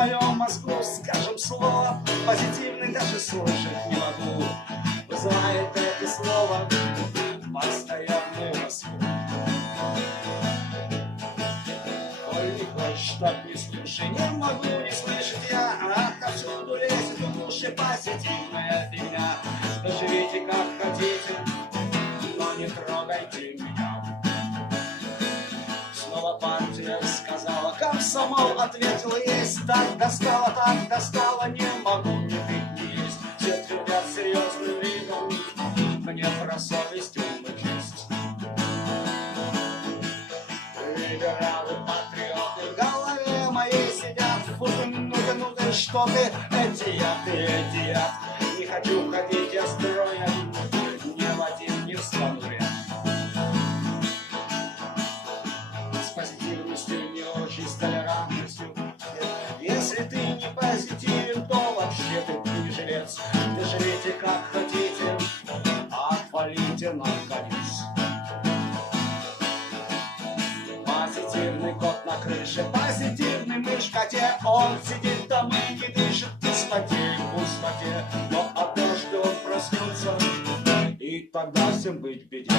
моем мозгу, скажем слово позитивный даже слышать не могу. Вызывает это слово постоянную Москву. Ой, не хочешь, так не слушай, не могу не слышать я. Отовсюду лезет в уши позитивная фигня. Доживите как хотите, но не трогайте меня. Снова партия сказала, комсомол ответил, есть. Так достало, не могу ни пить, ни есть. Все твердят серьезным видом, мне про совесть, ум и честь. Либералы, патриоты в голове моей сидят. Ну ты, что ты, эти яд. Не хочу ходить я строем, ни в один не встану ряд. С позитивностью не очень, с толерантностью. Если ты не позитивен, то вообще ты не жилец. Доживите как хотите, отвалите наконец. Позитивный кот на крыше, позитивный мышь в коте. Он сидит там и не дышит в пустоте, но однажды он проснется, и тогда всем быть беде.